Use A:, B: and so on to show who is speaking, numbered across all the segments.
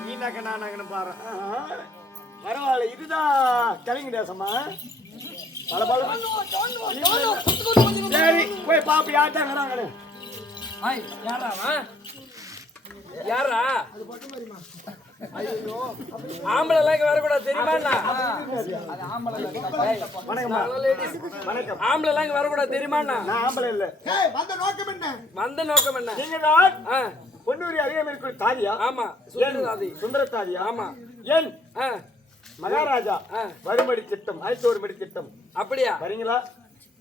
A: நீ நக்கன்னு பாரு. பரவாயில்ல இதுதான் தெலுங்கு தேசமா பல பல சரி போய் பாப்பு யார்ட்டாங்கிறாங்க
B: ஹாய் யாரா ஆம்பளை எல்லாம் இங்க வரக்கூடாது தெரியுமா என்ன? ஆம்பளை எல்லாம் இங்க வரக்கூடாது தெரியுமா என்ன?
A: நான் ஆம்பளை இல்ல
B: வந்த நோக்கம் என்ன
A: நீங்க தான்
B: ஆ,
A: பொன்னூரி அரியமைக்கு தாரியா
B: ஆமா சுந்தரதாதி
A: சுந்தர தாரியா
B: ஆமா
A: ஏன்
B: ஆ,
A: மகாராஜா. வறுமடி திட்டம் ஆயிரத்தி மடி திட்டம்
B: அப்படியா
A: வரீங்களா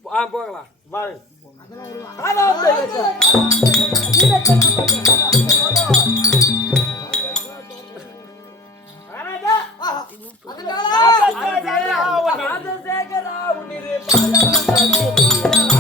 B: ஆ போகலாம்
A: வாங்க
B: ராஜசேகரா உன்னிரு பாதவந்தது.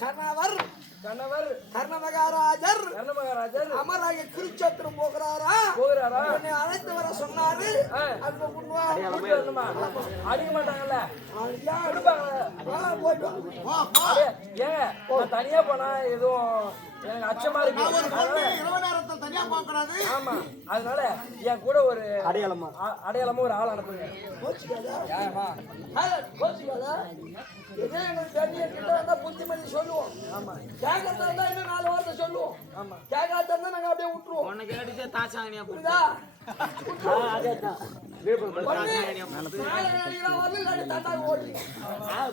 C: கணவர்.
B: கணவர்.
C: கர்ண மகாராஜர்
B: கர்ணமகாராஜர்.
C: அமராக குருச்சேத்திரம் போகிறாரா?
B: போகிறாரா?
C: என்னை அழைத்து வர சொன்னாரு.
B: கூட்டிட்டு வரணுமா? அடிக்க மாட்டாங்கல்ல. அப்படியே, ஏங்க தனியா போனா எதுவும் எனக்கு அச்சமா இருக்கு. அதனால-
C: இரவு நேரத்தில் தனியா போக கூடாது
B: ஆமா அதனால என் கூட ஒரு
A: அடையாளமா?
B: அடையாளமா ஒரு ஆள் அனுப்புங்க.
C: கோச்சிக்காதா?
B: ஏமா
C: ஆ, கோச்சிக்காதா? இதே எங்களுக்கு தெரிஞ்ச கிட்ட வந்தா புத்திமதி சொல்லுவோம்.
B: ஆமா.
C: கேட்கறதா இருந்தா இன்னும் நாலு வார்த்தை சொல்லுவோம்.
B: ஆமா.
C: கேட்காத இருந்தா நாங்க அப்படியே விட்டுருவோம்.
D: உனக்கு அடிச்சா தாச்சாங்கனியா
C: புரியுதா.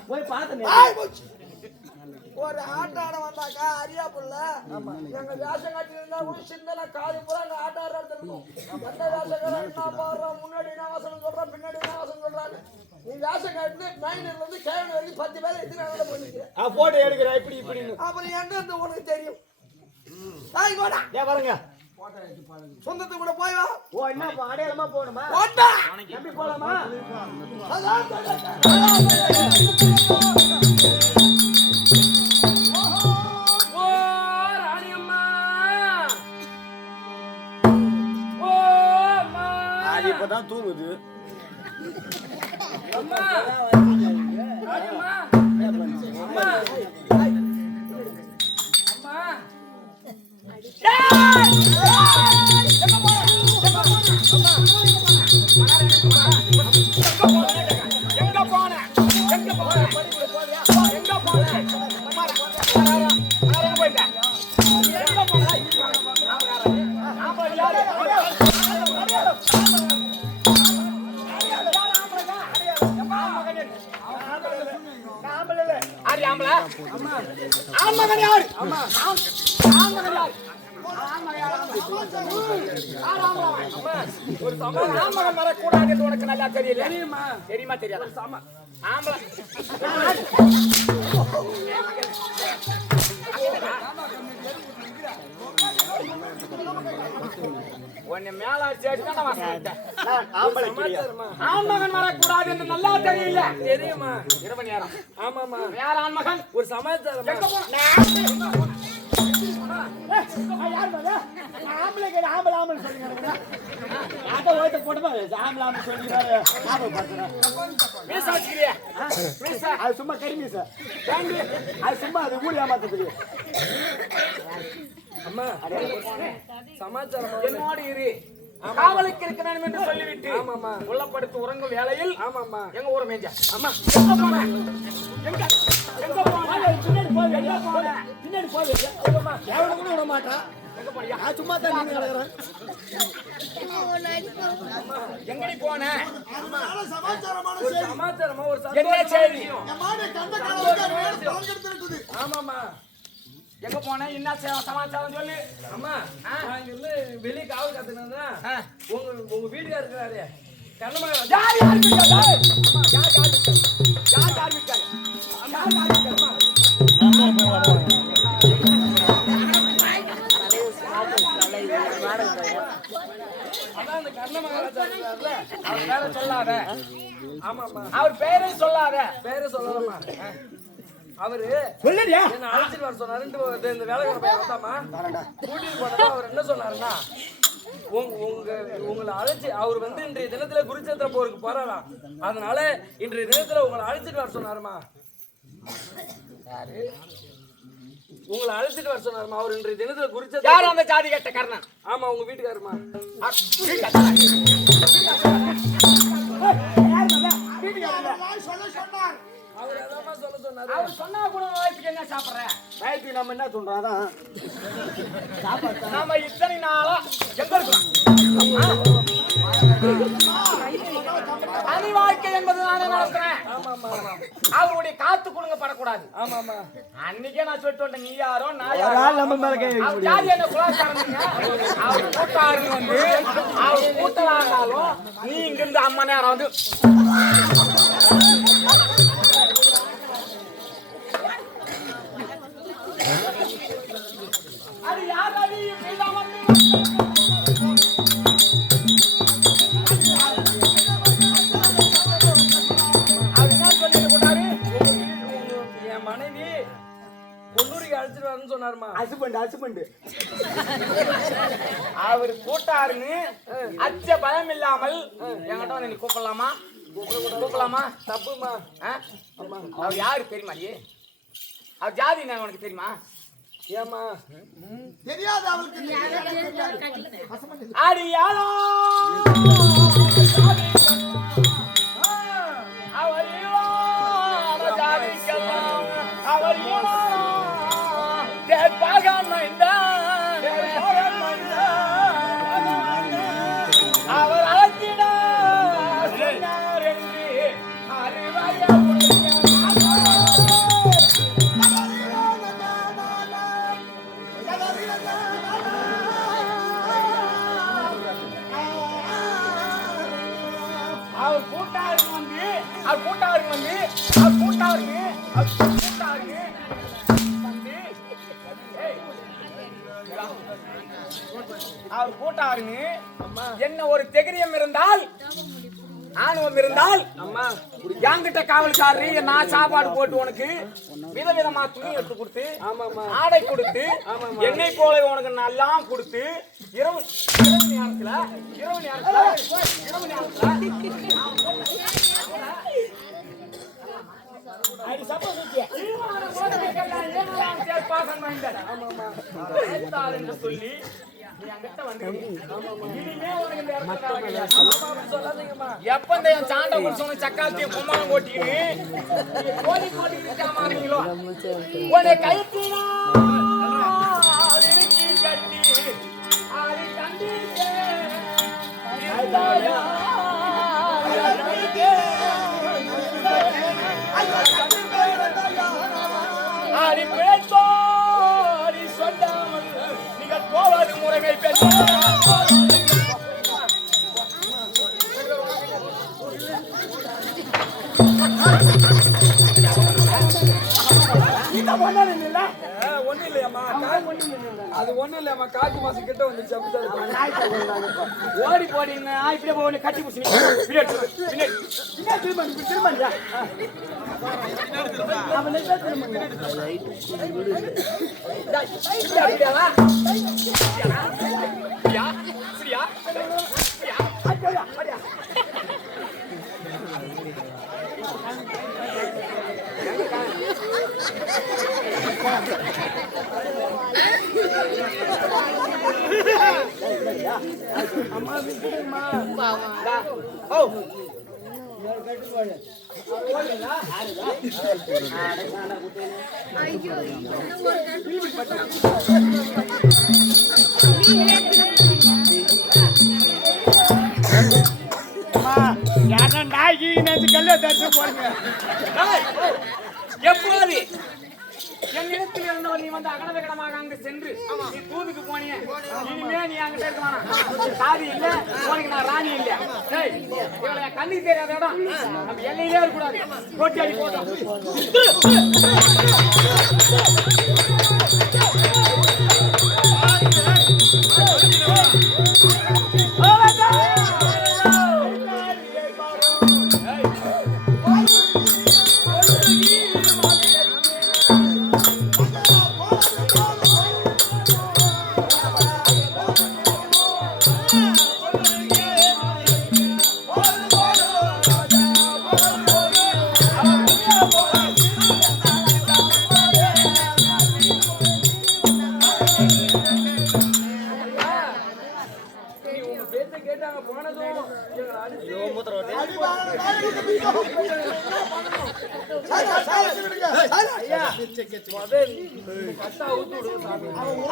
A: போய் பார்த்தேன்.
C: ஒரு ஆட்டாட வந்தாக்கா அரியா புள்ள. எங்க வேஷம் கட்டி இருந்தா கூட சின்ன காலி பூரா அங்க ஆட்டாட இருக்கும். எந்த வேஷக்காரன் என்ன பாடுறான் முன்னாடி என்ன வாசனம் சொல்றான் பின்னாடி என்ன வாசனம் சொல்றாங்க நீ வேஷம் கட்டி மைனர்ல இருந்து கேவன் வரைக்கும் பத்து பேரை எத்தனை பண்ணிக்கிறேன்
A: போட்டோ எடுக்கிறேன் இப்படி இப்படின்னு.
C: அப்புறம் எங்க இருந்து உனக்கு தெரியும்? தாய் கோடா
A: ஏன் பாருங்க.
C: சொந்தத்து கூட போய் வா.
A: ஓ என்ன அடையாளமா போகணுமா? போலாமா? அது இப்பதான் தூங்குது
B: அம்மா ராணியம்மா
A: ஆம்பகன் யாரு
B: ஒரு
A: வரக்கூடாது உனக்கு நல்லா தெரியல.
B: தெரியுமா
A: தெரியுமா தெரியாதா
B: சம
A: ஆம்பளை. உன்னை மேல ஆம்பளை
B: சமாச்சாரமா?
A: ஆண்மகன் வரக்கூடாது என்று நல்லா தெரியல
B: தெரியுமா?
A: இரவு நேரம்.
B: ஆமாமா
A: வேற ஆண்மகன்?
B: ஒரு சமாச்சாரமா?
A: அது சும்மா கருமி சார் அது சும்மா அது ஊழி ஏமாத்துறது
B: அம்மா சமாச்சாரமா
A: என்னோட இரு. காவலுக்கு இருக்க வேண்டும் என்று சொல்லிவிட்டு
B: ஆமாம்மா.
A: உள்ளப்படுத்து உறங்கும் வேளையில்
B: ஆமாம்மா.
A: எங்க ஊர் மேஞ்சா
B: அம்மா.
A: எங்க போன? எங்க? எங்க போன? பின்னாடி போய் எங்க போன. பின்னாடி போய் எங்கம்மா
C: எவனை கூட விட மாட்டான்
A: எங்க போனியா?
C: நான் சும்மா தான் கிடக்குறேன்.
A: எங்கடி போன?
C: சமாச்சாரமான
B: ஒரு சமாச்சாரமா ஒரு
A: என்ன
B: சந்தோஷமான
A: செய்தி
B: விஷயம்.
C: என் மாடு கண்ட காலம்
B: ஆமாம்மா.
A: எங்க போன? என்ன சமாச்சாரம் சொல்லு.
B: அம்மா நான் இருந்து வெளியே காவல் காத்துனா. உங்க உங்க வீட்டுக்கார இருக்கிறாரு. கண்ணமலை
A: யார் யார் இருக்காரு யார் யார் இருக்காரு யார் யார் இருக்காரு யார் யார்
B: இருக்கிறாருல
A: அவர் பேரை சொல்லாத. பேரை சொல்லாத.
B: பேரை சொல்லலாமா அவரு
A: சொல்லுறியா?
B: என்ன அழைச்சிட்டு வர சொன்னாருன்ட்டு இந்த வேலைக்கார பையன் வந்தாமா கூட்டிட்டு அவர் என்ன சொன்னாருன்னா உங்க உங்க உங்களை அழைச்சி அவர் வந்து இன்றைய தினத்துல குருச்சேத்திர போருக்கு போறாராம் அதனால இன்றைய தினத்துல உங்களை அழைச்சிட்டு வர சொன்னாருமா? உங்களை அழைச்சிட்டு வர சொன்னாருமா? அவர் இன்றைய தினத்துல குருச்சேத்திர
A: யார் அந்த ஜாதி கட்ட கர்ணன்?
B: ஆமா உங்க வீட்டுக்காருமா
C: சொன்னார்?
B: சொன்னாரு.
A: அவர் சொன்னா கூட வாய்ப்புக்கு என்ன சாப்பிடுற?
C: நைட்டு நம்ம என்ன சொல்றோம் அதான்.
A: நாம இத்தனை நாளா எங்க இருக்கோம்? தனி வாழ்க்கை என்பது நானே நடத்துறேன் அவருடைய காத்து குடுங்க படக்கூடாது. அன்னைக்கே நான் சொல்லிட்டு வந்தேன் நீ யாரோ நான் யாரோ.
C: நம்ம மேல கை
A: என்ன குலாச்சாரங்க அவர் கூட்டாருங்க வந்து அவர் கூட்டலா இருந்தாலும் நீ இங்க இருந்து அம்மா நேரம் வந்து
C: ஹஸ்பண்ட்
A: அவர் கூட்டாருன்னு அச்ச பயம் இல்லாமல் என்கிட்ட வந்து நீ கூப்பிடலாமா? கூப்பிடலாமா?
B: தப்புமா?
A: அவர் யாரு தெரியுமா நீ? அவர் ஜாதி என்ன உனக்கு தெரியுமா?
B: ஏமா
C: தெரியாது அவளுக்கு.
A: அடியாளா! தெகிரியம் இருந்தால் ஆணவம் இருந்தால் என்கிட்ட காவல்காரரு நான் சாப்பாடு போட்டு உனக்கு விதவிதமா துணி எடுத்து கொடுத்து ஆடை கொடுத்து என்னை போல உனக்கு நல்லா கொடுத்து இரவு இரவு நேரத்துல இரவு நேரத்துல இரவு நேரத்துல சொல்லி எப்ப இந்த என் சாண்டை கோழி போட்டுக்கிட்டு இருக்காமாறீங்களோ உன்னை கைத்தினா போவது
B: அது ஒண்ணு இல்லையாம்மா காத்து மாசம் கிட்ட வந்துச்சு
A: ஓடி போடி இப்படியே போய் கட்டி புடிச்சு திரும்ப திரும்ப திரும்ப அப்படியா அப்படியா அப்படியா அப்படியா அப்படியா
B: அம்மா விட்டுடுமா
C: ஓ எப்போது என்னிடத்தில் இருந்தவர் நீ வந்து அகடவிகடமாக அங்கு சென்று நீ தூதுக்கு போனிய. இனிமே நீ அங்கிட்ட இருக்க வேணாம் சாதி இல்ல உனக்கு நான் ராணி இல்ல. இவளை கண்ணுக்கு தெரியாத இடம். நம்ம எல்லையிலே இருக்கக்கூடாது. போட்டி அடி போட்டோம்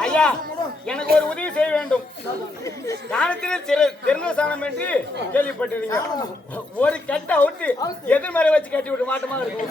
B: ஐயா
C: எனக்கு ஒரு உதவி செய்ய வேண்டும். தானத்திலே சிறு ஸ்தானம் என்று கேள்விப்பட்டிருக்கீங்க ஒரு கட்டை அவுட்டு எதிர்மறை வச்சு கட்டி விட்டு மாட்டமா இருக்கும்.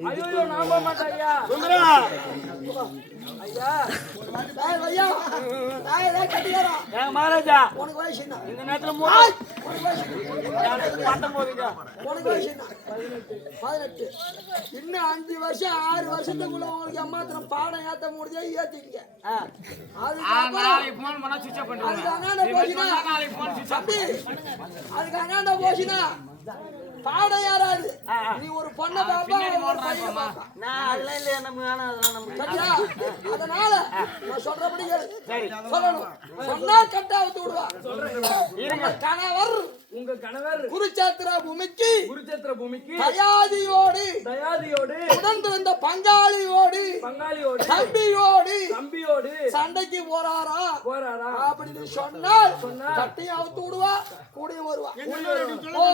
B: ஐயோ நான் போக மாட்டேன் ஐயா.
C: சுந்தரா.
B: ஐயா
E: டேய் ஐயா. டேய் டேய் கட்டியாரா
C: என் மகாராஜா.
E: உனக்கு வயசு என்ன?
C: இந்த நேரத்துல
E: டேய்,
C: மூணு
E: உனக்கு வயசு என்ன?
C: எனக்கு பத்தொன்பதுங்க
E: உனக்கு வயசு என்ன? பதினெட்டு. இன்னும் அஞ்சு வருஷம் ஆறு வருஷத்துக்குள்ள உங்களுக்கு அம்மாத்திரம் பாடம் ஏத்த முடிஞ்சா ஏத்திங்க
C: நாளைக்கு போன் பண்ணா
E: பாடம் யாராது நீ ஒரு பொண்ணை பாப்பா
C: நான் அதெல்லாம் இல்லையா நம்ம வேணாம் அதெல்லாம்?
E: அதனால நான் சொல்றபடி கேளு. சொல்லணும். சொன்னா கட்டா அவுத்து விடுவா. கணவர்
B: உங்க கணவர்
E: குருச்சேத்திர பூமிக்கு
B: குருச்சேத்திர பூமிக்கு
E: தயாதியோடு
B: தயாதியோடு
E: உடன் பிறந்த பங்காளியோடு
B: பங்காளியோடு
E: தம்பியோடு
B: தம்பியோடு
E: சண்டைக்கு போறாரா?
B: போறாரா?
E: அப்படின்னு சொன்னால் கட்டையும் அவுத்து விடுவா கூடிய வருவா. ஓ,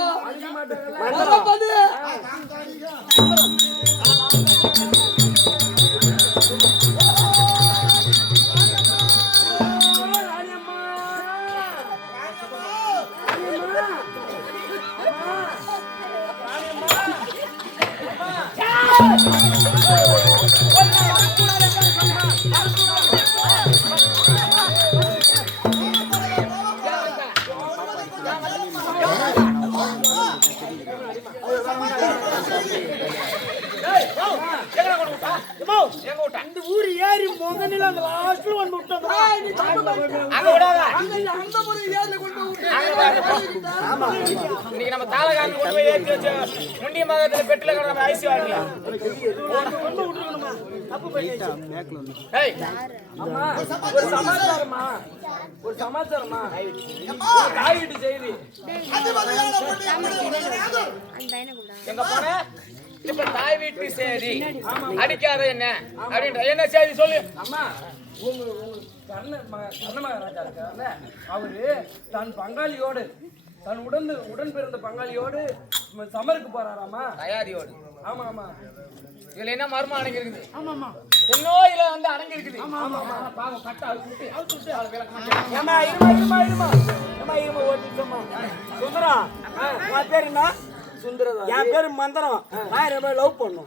C: அந்த ஊர் ஏறி முதல்ல அந்த லாஸ்ட்ல வந்து. அங்க விடாத
E: அங்க அந்த முறை ஏர்ல கொண்டு.
C: இன்னைக்கு நம்ம தாளகாரன் கொண்டு போய் ஏற்றி வச்ச முண்டிய மகத்துல பெட்டில கிடந்த நம்ம ஐசி வாங்கலாம் ஏய்.
B: ஒரு சமாச்சாரமா ஒரு சமாச்சாரமா ஒரு தாய் வீட்டு செய்தி
C: எங்க போன இப்ப தாய் வீட்டு செய்தி அடிக்காத என்ன? அப்படின்ற என்ன செய்தி சொல்லு.
B: அம்மா உங்க உங்க கர்ண மக கர்ண மகாராஜா இருக்காருல்ல? அவரு தன் பங்காளியோடு தன் உடன் உடன் பிறந்த பங்காளியோடு சமருக்கு போறாராமா?
A: தயாரியோடு.
B: ஆமா ஆமா
A: இதுல என்ன மர்மம் அடங்கி இருக்குது
B: ஆமாமா.
A: என்னோ இதுல வந்து அடங்கி இருக்குது ஆமா ஆமா பாவம் கட்ட அவுத்து விட்டு அவுத்து விட்டு அவளை விளக்க மாட்டேன்
F: ஏமா இருமா இருமா இருமா. ஏமா இருமா நிமிஷமா சுந்தரம் உன் பேர் என்ன?
B: சுந்தரதா
F: என் பேரு மந்திரம் நான் ரொம்ப லவ் பண்ணும்.